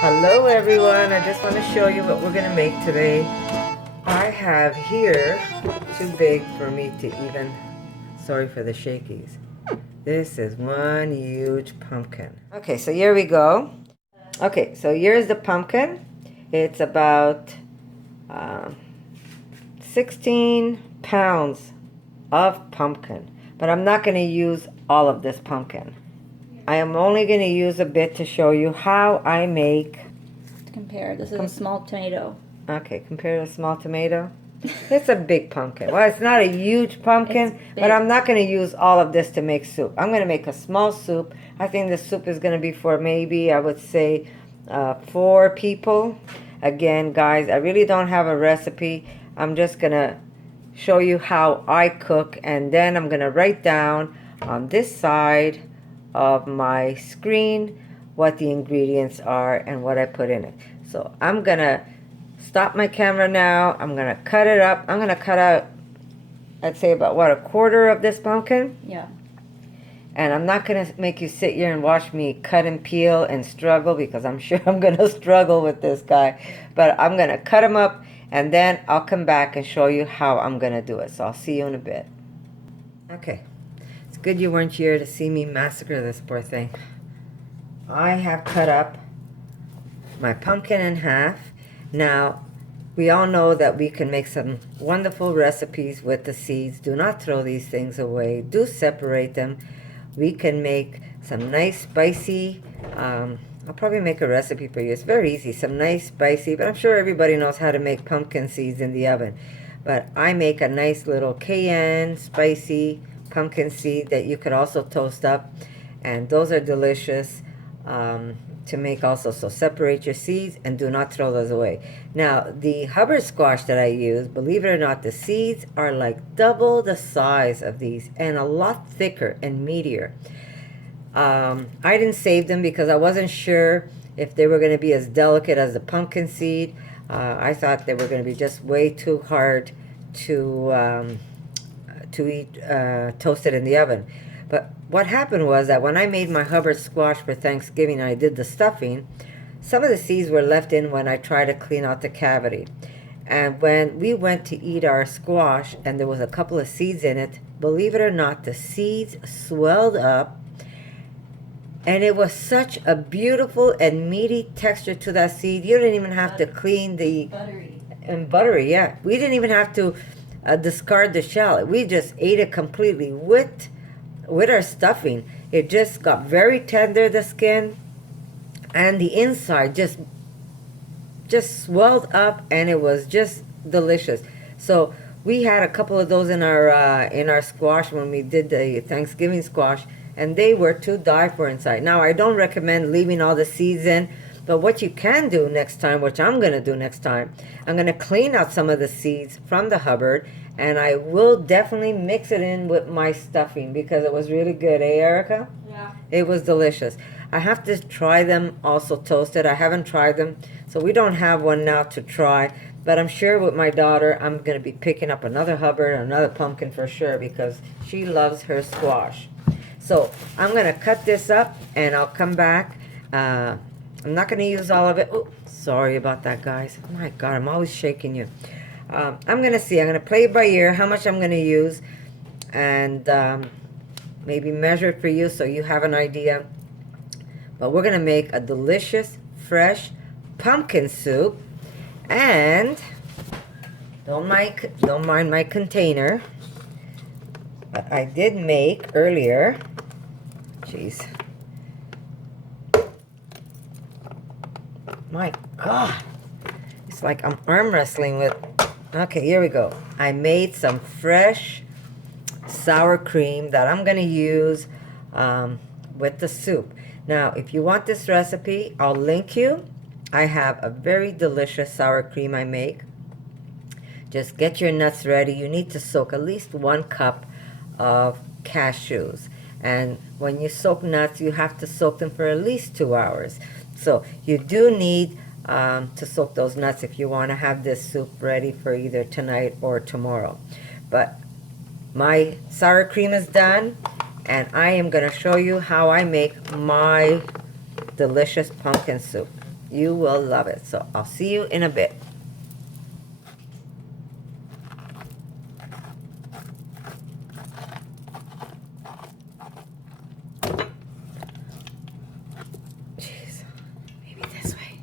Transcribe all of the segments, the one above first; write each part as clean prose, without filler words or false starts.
Hello everyone, I just want to show you what we're going to make today. I have here, too big for me to even, sorry for the shakies. This is one huge pumpkin. Okay, so here we go. Okay, so here's the pumpkin. It's about 16 pounds of pumpkin, but I'm not going to use all of this pumpkin. I am only going to use a bit to show you how I make. Compare. This is a small tomato. Okay, compare to a small tomato. It's a big pumpkin. Well, it's not a huge pumpkin, but I'm not going to use all of this to make soup. I'm going to make a small soup. I think the soup is going to be for maybe, I would say, 4 people. Again, guys, I really don't have a recipe. I'm just going to show you how I cook, and then I'm going to write down on this side of my screen what the ingredients are and what I put in it. So I'm going to stop my camera now. I'm going to cut it up. I'm going to cut out, I'd say about, what, a quarter of this pumpkin? Yeah. And I'm not going to make you sit here and watch me cut and peel and struggle, because I'm sure I'm going to struggle with this guy. But I'm going to cut him up, and then I'll come back and show you how I'm going to do it. So I'll see you in a bit. Okay. It's good you weren't here to see me massacre this poor thing. I have cut up my pumpkin in half. Now, we all know that we can make some wonderful recipes with the seeds. Do not throw these things away. Do separate them. We can make some nice spicy, I'll probably make a recipe for you. It's very easy, some nice spicy, but I'm sure everybody knows how to make pumpkin seeds in the oven. But I make a nice little cayenne spicy pumpkin seed that you could also toast up, and those are delicious to make also. So separate your seeds and do not throw those away. Now, the Hubbard squash that I use, believe it or not, the seeds are like double the size of these and a lot thicker and meatier. I didn't save them because I wasn't sure if they were going to be as delicate as the pumpkin seed. I thought they were going to be just way too hard to eat toasted in the oven. But what happened was that when I made my Hubbard squash for Thanksgiving and I did the stuffing, some of the seeds were left in when I tried to clean out the cavity. And when we went to eat our squash and there was a couple of seeds in it, believe it or not, the seeds swelled up, and it was such a beautiful and meaty texture to that seed. You didn't even have to clean the... Buttery. And buttery, yeah. We didn't even have to discard the shell. We just ate it completely with our stuffing. It just got very tender, the skin, and the inside just swelled up, and it was just delicious. So we had a couple of those in our squash when we did the Thanksgiving squash, and they were to die for inside. Now, I don't recommend leaving all the seeds in, but what you can do next time, which I'm going to do next time, I'm going to clean out some of the seeds from the Hubbard, and I will definitely mix it in with my stuffing because it was really good, eh, Erica? Yeah. It was delicious. I have to try them also toasted. I haven't tried them, so we don't have one now to try. But I'm sure with my daughter, I'm going to be picking up another Hubbard, another pumpkin for sure, because she loves her squash. So I'm going to cut this up, and I'll come back. I'm not going to use all of it. Oh, sorry about that, guys. My God, I'm always shaking you. I'm going to see. I'm going to play it by ear how much I'm going to use, and maybe measure it for you so you have an idea. But we're going to make a delicious, fresh pumpkin soup. And don't mind my container. But I did make earlier. Jeez. My God. It's like I'm arm wrestling with... Okay, here we go. I made some fresh sour cream that I'm going to use with the soup. Now, if you want this recipe, I'll link you. I have a very delicious sour cream I make. Just get your nuts ready. You need to soak at least 1 cup of cashews. And when you soak nuts, you have to soak them for at least 2 hours. So you do need to soak those nuts if you want to have this soup ready for either tonight or tomorrow. But my sour cream is done, and I am going to show you how I make my delicious pumpkin soup. You will love it. So I'll see you in a bit. Jeez, maybe this way.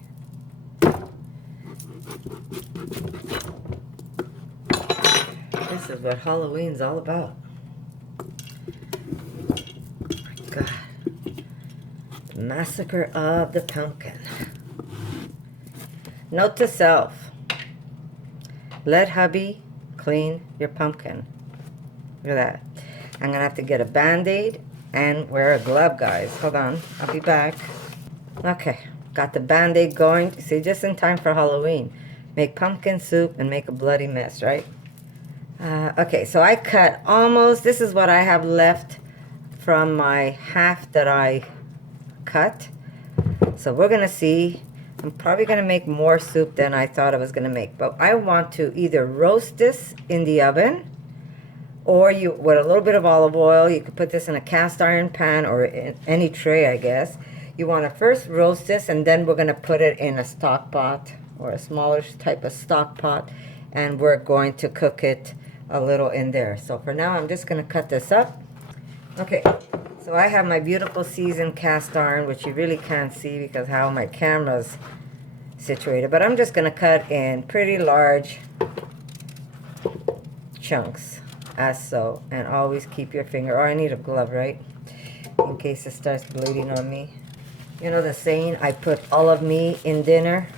This is what Halloween's all about. God. Massacre of the Pumpkin. Note to self. Let hubby clean your pumpkin. Look at that. I'm going to have to get a Band-Aid and wear a glove, guys. Hold on. I'll be back. Okay. Got the Band-Aid going. See, just in time for Halloween. Make pumpkin soup and make a bloody mess, right? Okay, so I cut almost. This is what I have left from my half that I cut. So we're gonna see. I'm probably gonna make more soup than I thought I was gonna make, but I want to either roast this in the oven, or you with a little bit of olive oil. You could put this in a cast iron pan or in any tray, I guess. You want to first roast this, and then we're gonna put it in a stock pot or a smaller type of stock pot, and we're going to cook it a little in there. So for now, I'm just gonna cut this up. Okay, so I have my beautiful seasoned cast iron, which you really can't see because how my camera's situated, but I'm just gonna cut in pretty large chunks, as so, and always keep your finger, or I need a glove, right? In case it starts bleeding on me. You know the saying, I put all of me in dinner?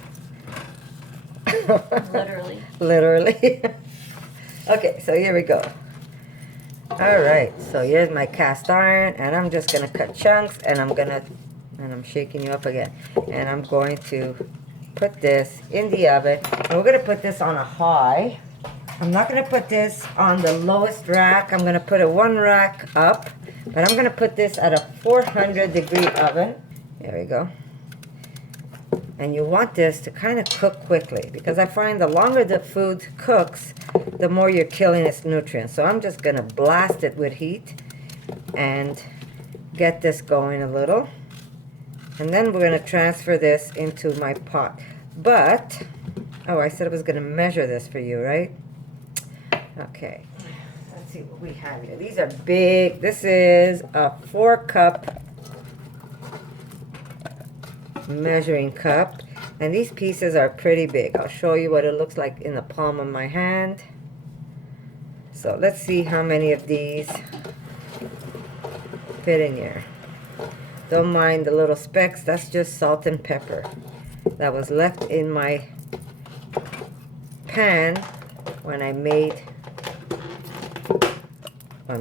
Literally. Literally. Okay, so here we go. Alright, so here's my cast iron, and I'm just gonna cut chunks, and I'm shaking you up again, and I'm going to put this in the oven, and we're gonna put this on a high. I'm not gonna put this on the lowest rack. I'm gonna put it one rack up, but I'm gonna put this at a 400-degree oven. There we go. And you want this to kind of cook quickly, because I find the longer the food cooks, the more you're killing its nutrients. So I'm just gonna blast it with heat and get this going a little. And then we're gonna transfer this into my pot. But, oh, I said I was gonna measure this for you, right? Okay, let's see what we have here. These are big. This is a 4-cup measuring cup, and these pieces are pretty big. I'll show you what it looks like in the palm of my hand. So let's see how many of these fit in here. Don't mind the little specks, that's just salt and pepper that was left in my pan when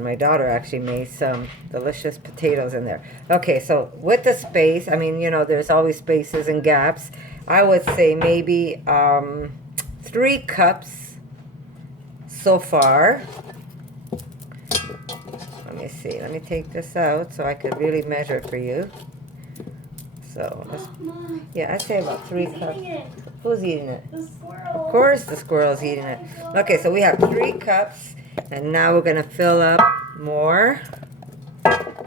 my daughter actually made some delicious potatoes in there. Okay, so with the space, I mean, you know, there's always spaces and gaps. I would say maybe 3 cups so far. Let me see. Let me take this out so I could really measure for you. So, yeah, I'd say about 3 cups. Who's eating it? The squirrel. Of course the squirrel's eating it. Okay, so we have 3 cups. And now we're going to fill up more.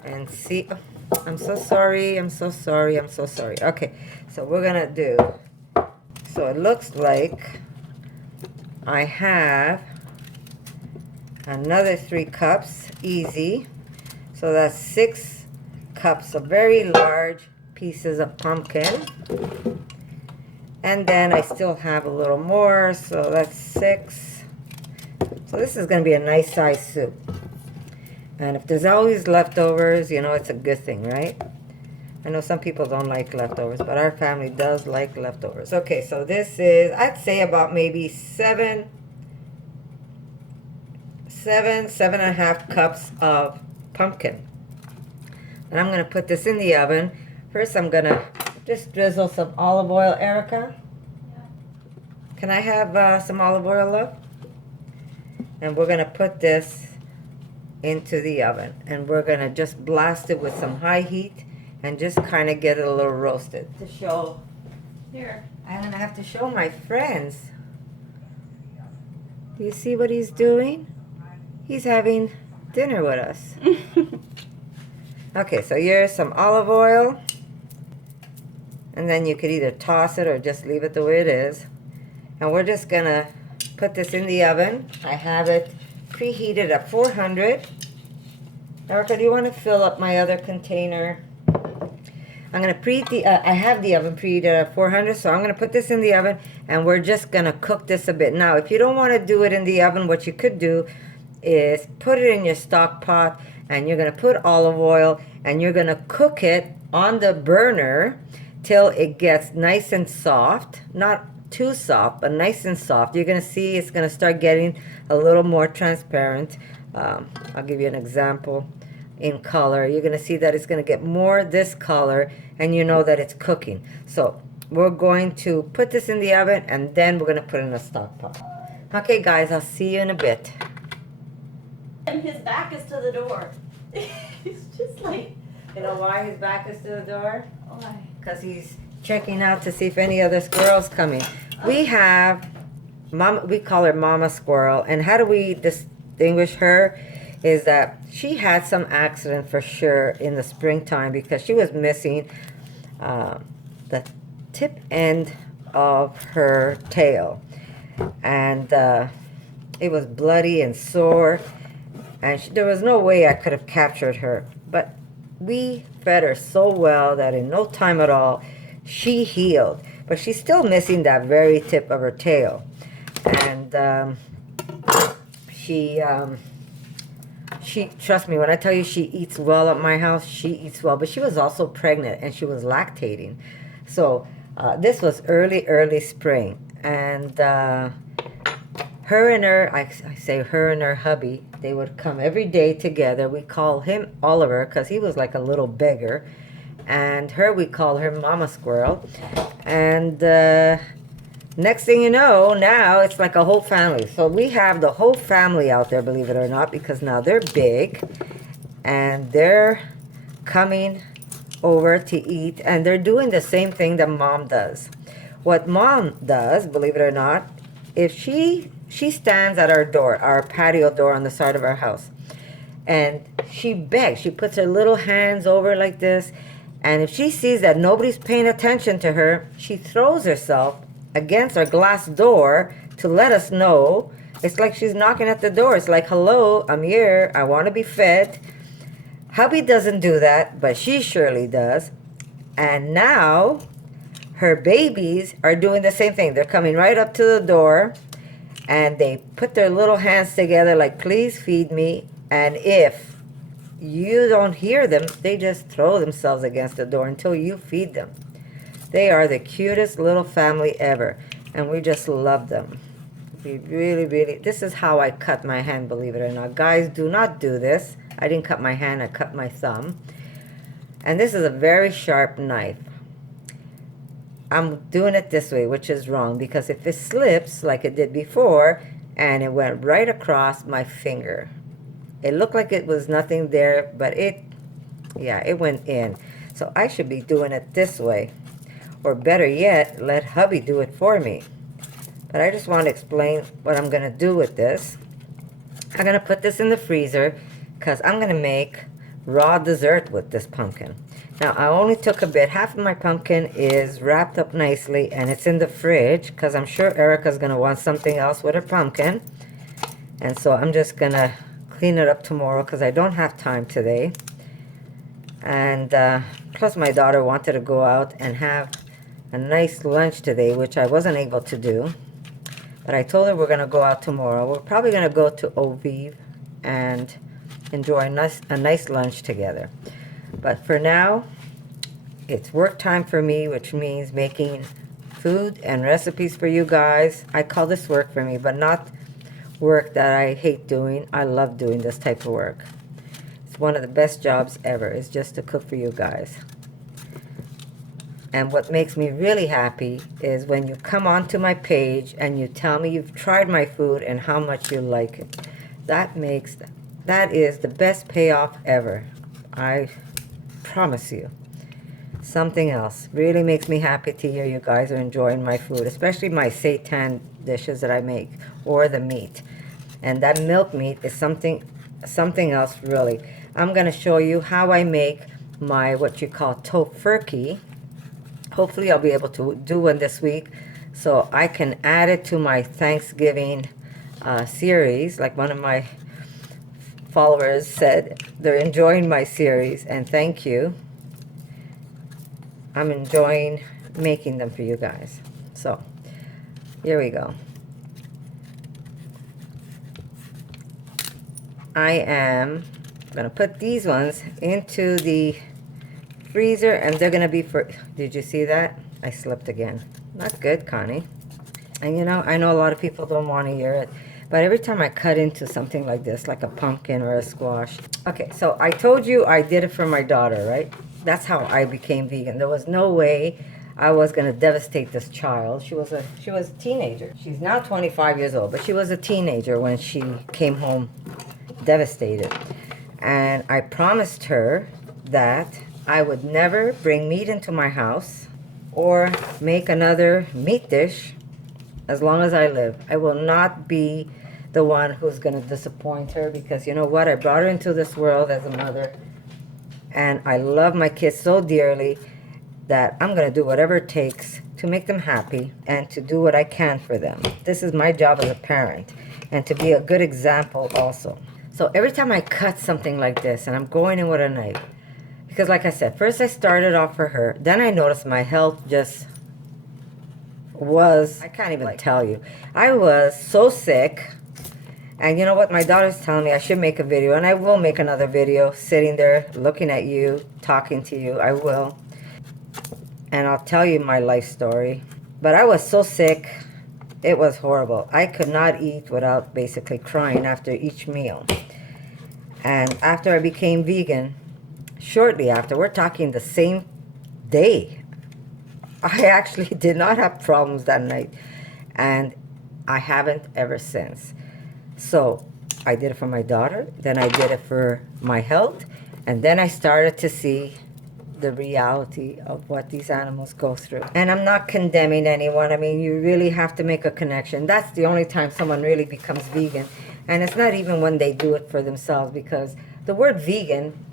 And see. Oh, I'm so sorry. I'm so sorry. I'm so sorry. Okay, so we're going to do. So it looks like I have another 3 cups. Easy. So that's 6 cups of very large pieces of pumpkin. And then I still have a little more. So that's 6. So this is going to be a nice size soup. And if there's always leftovers, you know, it's a good thing, right? I know some people don't like leftovers, but our family does like leftovers. Okay, so this is, I'd say about maybe 7.5 cups of pumpkin. And I'm going to put this in the oven. First, I'm going to just drizzle some olive oil. Erica? Can I have some olive oil, love? And we're going to put this into the oven. And we're going to just blast it with some high heat and just kind of get it a little roasted. To show, Here. I'm going to have to show my friends. Do you see what he's doing? He's having dinner with us. Okay, so here's some olive oil. And then you could either toss it or just leave it the way it is. And we're just gonna put this in the oven. I have it preheated at 400. Erica, do you want to fill up my other container? I'm gonna preheat the, I have the oven preheated at 400, so I'm gonna put this in the oven and we're just gonna cook this a bit. Now, if you don't wanna do it in the oven, what you could do is put it in your stock pot and you're gonna put olive oil and you're gonna cook it on the burner till it gets nice and soft. Not too soft, but nice and soft. You're gonna see it's gonna start getting a little more transparent. I'll give you an example. In color, you're gonna see that it's gonna get more this color, and you know that it's cooking. So we're going to put this in the oven and then we're gonna put it in a stock pot. Okay guys, I'll see you in a bit. And his back is to the door. He's just like, You know why his back is to the door? why? Because he's checking out to see if any other squirrel's coming. We have Mama, we call her Mama Squirrel, and how do we distinguish her? Is that she had some accident for sure in the springtime because she was missing the tip end of her tail, and it was bloody and sore, and there was no way I could have captured her, but we fed her so well that in no time at all she healed, but she's still missing that very tip of her tail. And she, trust me when I tell you, she eats well at my house. She eats well, but she was also pregnant and she was lactating. So this was early spring, and her and her, I say her and her hubby, they would come every day together. We call him Oliver because he was like a little beggar, and her, we call her Mama Squirrel. And next thing you know, now it's like a whole family. So we have the whole family out there, believe it or not, because now they're big and they're coming over to eat, and they're doing the same thing that Mom does. What Mom does, believe it or not, if she stands at our door, our patio door on the side of our house, and she begs, she puts her little hands over like this, and if she sees that nobody's paying attention to her, she throws herself against our glass door to let us know. It's like she's knocking at the door. It's like, hello, I'm here, I want to be fed. Hubby doesn't do that, but she surely does. And now her babies are doing the same thing. They're coming right up to the door and they put their little hands together like, please feed me. And if you don't hear them, they just throw themselves against the door until you feed them. They are the cutest little family ever, and we just love them. We really, this is how I cut my hand, believe it or not. Guys, do not do this. I didn't cut my hand, I cut my thumb. And this is a very sharp knife. I'm doing it this way, which is wrong, because if it slips like it did before, and it went right across my finger, it looked like it was nothing there, but it went in. So I should be doing it this way. Or better yet, let hubby do it for me. But I just want to explain what I'm going to do with this. I'm going to put this in the freezer because I'm going to make raw dessert with this pumpkin. Now, I only took a bit. Half of my pumpkin is wrapped up nicely and it's in the fridge because I'm sure Erica's going to want something else with her pumpkin. And so I'm just going to clean it up tomorrow because I don't have time today. And plus my daughter wanted to go out and have a nice lunch today, which I wasn't able to do. But I told her we're going to go out tomorrow. We're probably going to go to Ovive and enjoy a nice lunch together. But for now, it's work time for me, which means making food and recipes for you guys. I call this work for me, but not work that I hate doing. I love doing this type of work. It's one of the best jobs ever, is just to cook for you guys. And what makes me really happy is when you come onto my page and you tell me you've tried my food and how much you like it. That is the best payoff ever. I promise you. Something else really makes me happy to hear you guys are enjoying my food, especially my seitan dishes that I make, or the meat. And that milk meat is something else really. I'm going to show you how I make my what you call tofurkey. Hopefully I'll be able to do one this week so I can add it to my Thanksgiving series. Like one of my followers said, they're enjoying my series, and thank you. I'm enjoying making them for you guys. So here we go. I am gonna put these ones into the freezer, and they're gonna be for, did you see that? I slipped again. Not good, Connie. And you know, I know a lot of people don't want to hear it, but every time I cut into something like this, like a pumpkin or a squash. Okay, so I told you I did it for my daughter, right? That's how I became vegan. There was no way I was gonna devastate this child. She was a teenager. She's now 25 years old, but she was a teenager when she came home devastated. And I promised her that I would never bring meat into my house or make another meat dish as long as I live. I will not be the one who's going to disappoint her, because you know what? I brought her into this world as a mother, and I love my kids so dearly that I'm going to do whatever it takes to make them happy and to do what I can for them. This is my job as a parent, and to be a good example also. So every time I cut something like this, and I'm going in with a knife, because like I said, first I started off for her, then I noticed my health just was, I can't even tell you. I was so sick, and you know what? My daughter's telling me I should make a video, and I will make another video sitting there looking at you, talking to you. I will. And I'll tell you my life story. But I was so sick. It was horrible. I could not eat without basically crying after each meal. And after I became vegan, shortly after, we're talking the same day, I actually did not have problems that night. And I haven't ever since. So I did it for my daughter, then I did it for my health, and then I started to see the reality of what these animals go through. And I'm not condemning anyone. I mean, you really have to make a connection. That's the only time someone really becomes vegan. And it's not even when they do it for themselves, because the word vegan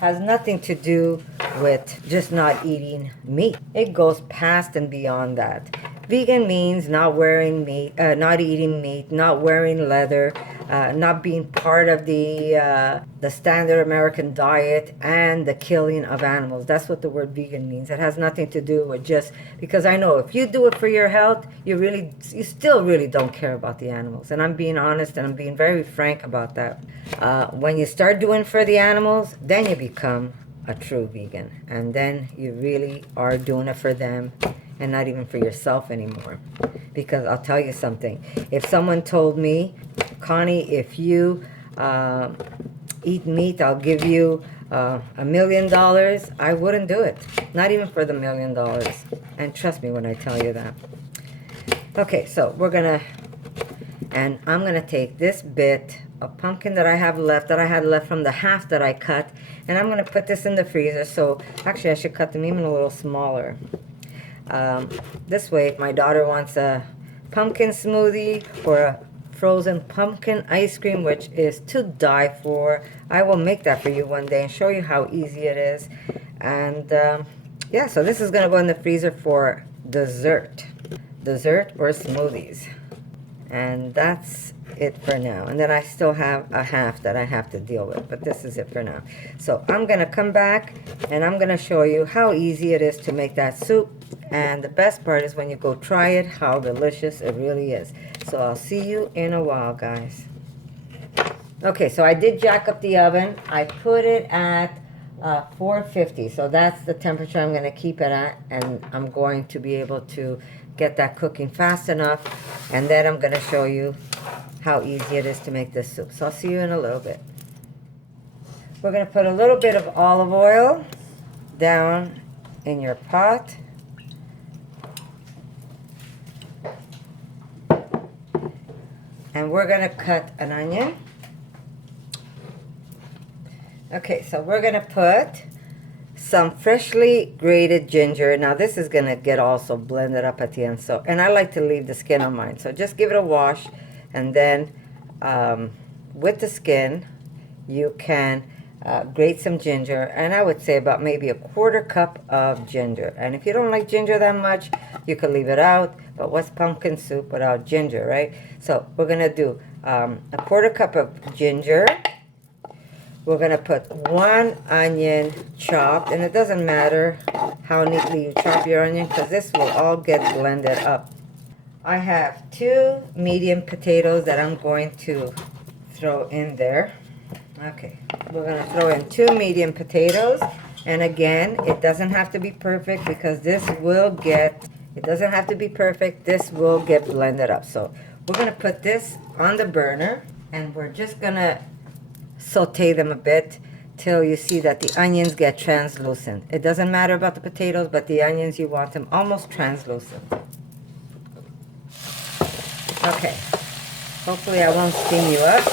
has nothing to do with just not eating meat. It goes past and beyond that. Vegan means not wearing meat, not eating meat, not wearing leather, not being part of the standard American diet, and the killing of animals. That's what the word vegan means. It has nothing to do with just, because I know if you do it for your health, you still really don't care about the animals. And I'm being honest, and I'm being very frank about that. When you start doing for the animals, then you become a true vegan, and then you really are doing it for them and not even for yourself anymore. Because I'll tell you something, if someone told me, Connie, if you eat meat, I'll give you $1 million, I wouldn't do it. Not even for the $1 million. And trust me when I tell you that. Okay, so we're gonna, and I'm gonna take this bit of pumpkin that I have left, that I had left from the half that I cut, and I'm gonna put this in the freezer. So actually I should cut them even a little smaller. This way, if my daughter wants a pumpkin smoothie or a frozen pumpkin ice cream, which is to die for, I will make that for you one day and show you how easy it is. And yeah, so this is going to go in the freezer for dessert or smoothies. And that's it for now. And then I still have a half that I have to deal with, but this is it for now. So I'm going to come back and I'm going to show you how easy it is to make that soup. And the best part is when you go try it, how delicious it really is. So I'll see you in a while, guys. Okay, so I did jack up the oven. I put it at 450. So that's the temperature I'm going to keep it at. And I'm going to be able to get that cooking fast enough. And then I'm going to show you how easy it is to make this soup. So I'll see you in a little bit. We're going to put a little bit of olive oil down in your pot. And we're going to cut an onion. Okay, so we're going to put some freshly grated ginger. Now this is going to get also blended up at the end. So, and I like to leave the skin on mine. So just give it a wash. And then with the skin, you can grate some ginger, and I would say about maybe a 1/4 cup of ginger. And if you don't like ginger that much, you could leave it out. But what's pumpkin soup without ginger, right? So we're gonna do a 1/4 cup of ginger. We're gonna put 1 onion chopped, and it doesn't matter how neatly you chop your onion because this will all get blended up. I have 2 medium potatoes that I'm going to throw in there. Okay, we're gonna throw in 2 medium potatoes, and again, it doesn't have to be perfect because this will get, it doesn't have to be perfect, this will get blended up. So we're gonna put this on the burner, and we're just gonna saute them a bit till you see that the onions get translucent. It doesn't matter about the potatoes, but the onions, you want them almost translucent. Okay, hopefully I won't steam you up.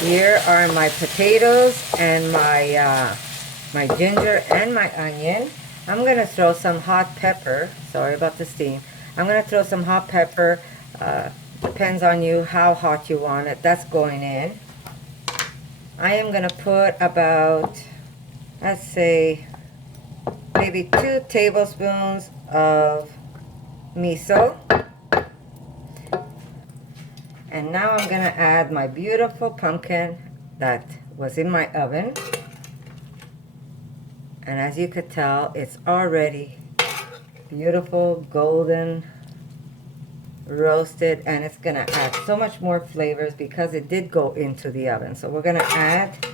Here are my potatoes and my ginger and my onion. I'm gonna throw some hot pepper. Sorry about the steam. I'm gonna throw some hot pepper. Depends on you how hot you want it. That's going in. I am gonna put about, let's say, maybe 2 tablespoons of miso. And now I'm gonna add my beautiful pumpkin that was in my oven. And as you could tell, it's already beautiful, golden, roasted, and it's gonna add so much more flavors because it did go into the oven. So we're gonna add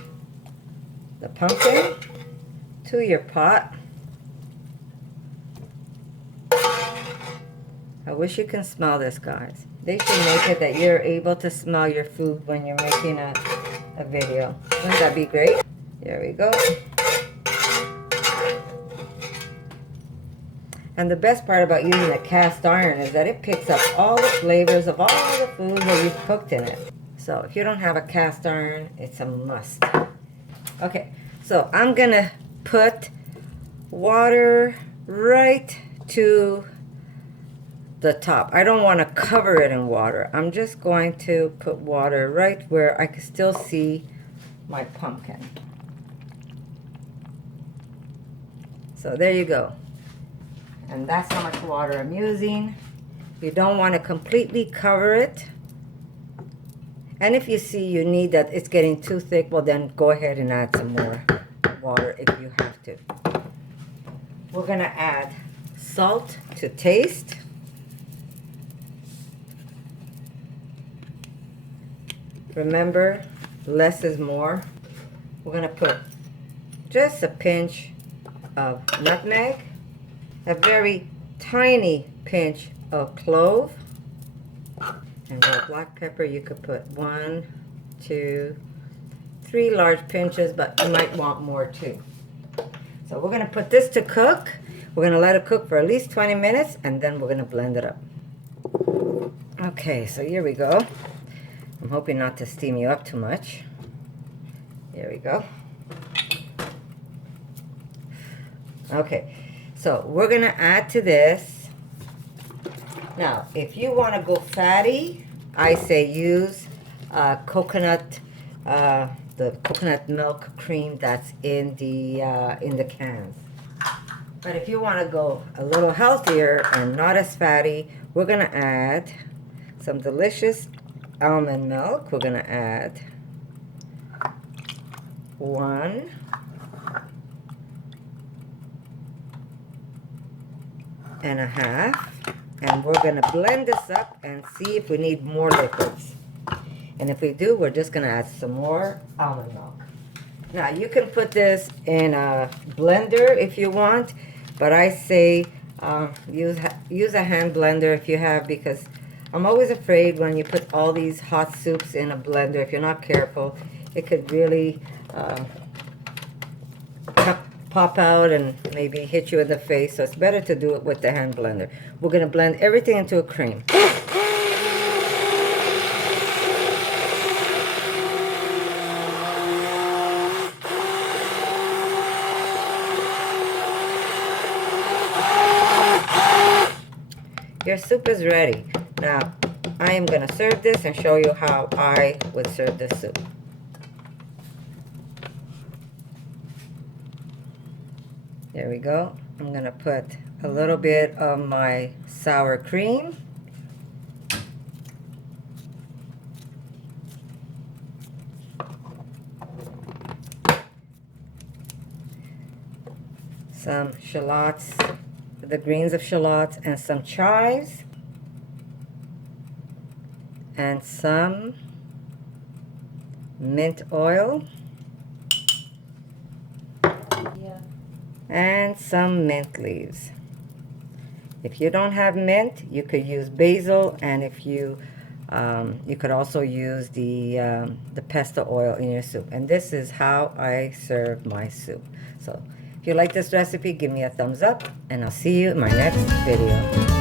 the pumpkin to your pot. I wish you can smell this, guys. They should make it that you're able to smell your food when you're making a video. Wouldn't that be great? There we go. And the best part about using a cast iron is that it picks up all the flavors of all the food that you've cooked in it. So if you don't have a cast iron, it's a must. Okay, so I'm gonna put water right to the top. I don't want to cover it in water. I'm just going to put water right where I can still see my pumpkin. So there you go. And that's how much water I'm using. You don't want to completely cover it. And if you see you need that it's getting too thick, well then go ahead and add some more water if you have to. We're gonna add salt to taste. Remember, less is more. We're gonna put just a pinch of nutmeg, a very tiny pinch of clove, and with black pepper you could put 1, 2, 3 large pinches, but you might want more too. So we're gonna put this to cook. We're gonna let it cook for at least 20 minutes, and then we're gonna blend it up. Okay, so here we go. I'm hoping not to steam you up too much. Here we go. Okay, so we're gonna add to this. Now, if you want to go fatty, I say use coconut, the coconut milk cream that's in the cans. But if you want to go a little healthier and not as fatty, we're gonna add some delicious almond milk. We're gonna add 1 and a half, and we're gonna blend this up and see if we need more liquids. And if we do, we're just gonna add some more almond milk. Now you can put this in a blender if you want, but I say use a hand blender if you have, because I'm always afraid when you put all these hot soups in a blender, if you're not careful, it could really pop out and maybe hit you in the face. So it's better to do it with the hand blender. We're going to blend everything into a cream. Your soup is ready. Now, I am going to serve this and show you how I would serve this soup. There we go. I'm gonna put a little bit of my sour cream. Some shallots, the greens of shallots, and some chives, and some mint oil, Yeah. and some mint leaves. If you don't have mint, you could use basil, and if you you could also use the pesto oil in your soup. And this is how I serve my soup. So if you like this recipe, give me a thumbs up, and I'll see you in my next video.